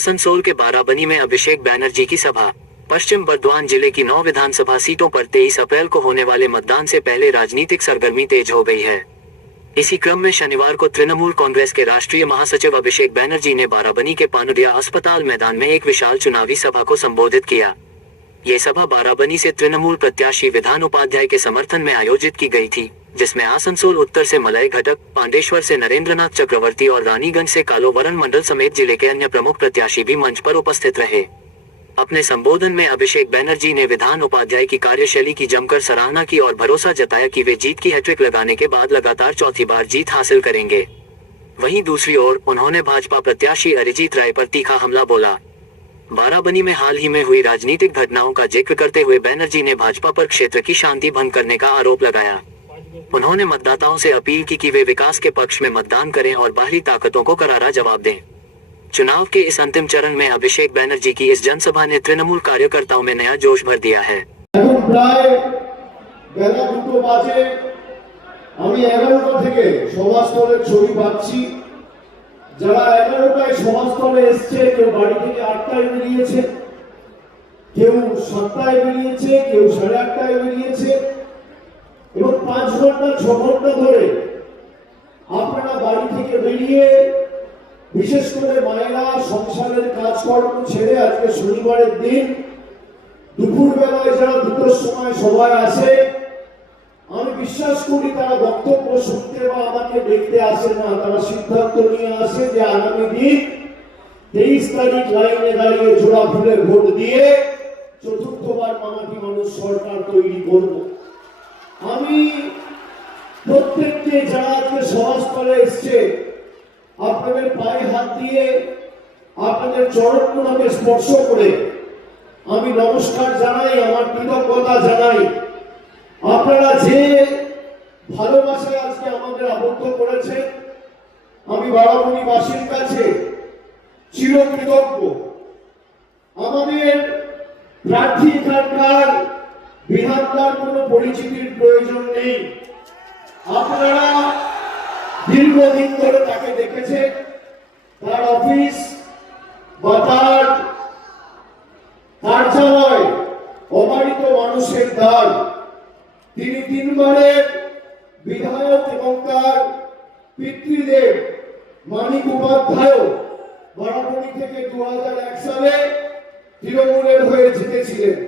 आसनसोल के बाराबनी में अभिषेक बैनर्जी की सभा। पश्चिम बर्धमान जिले की 9 विधानसभा सीटों पर 23 अप्रैल को होने वाले मतदान से पहले राजनीतिक सरगर्मी तेज हो गई है। इसी क्रम में शनिवार को तृणमूल कांग्रेस के राष्ट्रीय महासचिव अभिषेक बैनर्जी ने बाराबनी के पानुदिया अस्पताल मैदान में एक विशाल चुनावी सभा को संबोधित किया। ये सभा बाराबनी से तृणमूल प्रत्याशी विधान उपाध्याय के समर्थन में आयोजित की गई थी, जिसमें आसनसोल उत्तर से मलय घटक, पांडेश्वर से नरेंद्रनाथ चक्रवर्ती और रानीगंज से कालोवरण मंडल समेत जिले के अन्य प्रमुख प्रत्याशी भी मंच पर उपस्थित रहे। अपने संबोधन में अभिषेक बैनर्जी ने विधान उपाध्याय की कार्यशैली की जमकर सराहना की और भरोसा जताया कि वे जीत की हैट्रिक लगाने के बाद लगातार चौथी बार जीत हासिल करेंगे। वहीं दूसरी ओर उन्होंने भाजपा प्रत्याशी अरिजीत राय पर तीखा हमला बोला। बाराबनी में हाल ही में हुई राजनीतिक घटनाओं का जिक्र करते हुए बैनर्जी ने भाजपा पर क्षेत्र की शांति भंग करने का आरोप लगाया। उन्होंने मतदाताओं से अपील की कि वे विकास के पक्ष में मतदान करें और बाहरी ताकतों को करारा जवाब दें। चुनाव के इस अंतिम चरण में अभिषेक बैनर्जी की इस जनसभा ने तृणमूल कार्यकर्ताओं में नया जोश भर दिया है। যারা 11টায় সমাজতলে এসেছে, কেউ বাড়ি থেকে 8টায় বেরিয়েছে, কেউ 7টায় বেরিয়েছে, কেউ 8:30টায় বেরিয়েছে এবং 5 ঘন্টা 6 ঘন্টা ধরে আপনারা বাড়ি থেকে বেরিয়ে বিশেষ করে মায়েরা সংসারের কাজকর্ম ছেড়ে আজকে শনিবারের দিন দুপুরবেলায় যারা 2টার সময় সবাই আসে, আমি বিশ্বাস করি তারা বক্তব্য শুনতে বা আমাকে দেখতে আসে না, তারা সিদ্ধান্ত নিয়ে আসে যে আগামী দিন 23 তারিখ লাইনে দাঁড়িয়ে জোড়া ফুলে ভোট দিয়ে চতুর্থবার মামাটি মানুষ সরকার তৈরি করব। আমি প্রত্যেককে যারা আজকে সমাজতলে এসছে আপনাদের পায়ে হাত দিয়ে আপনাদের চরণগুলোকে স্পর্শ করে আমি নমস্কার জানাই, আমার কৃতজ্ঞতা জানাই। আপনারা যে ভালোবাসায় আজকে আমাদের আবদ্ধ করেছেন, আমি বারাবণীবাসীর কাছে চিরকৃতজ্ঞ। আমাদের প্রার্থী এখানকার বিধানকার কোনো পরিচিতির প্রয়োজন নেই। আপনারা দীর্ঘদিন ধরে তাকে দেখেছেন, তার অফিস বা তার কার্যালয় অবারিত মানুষের দ্বার। তিনি 3 বারের বিধায়ক এবং তার পিতৃদেব মানিক উপাধ্যায় বারাবণী থেকে 2001 সালে তৃণমূলের হয়ে জিতেছিলেন।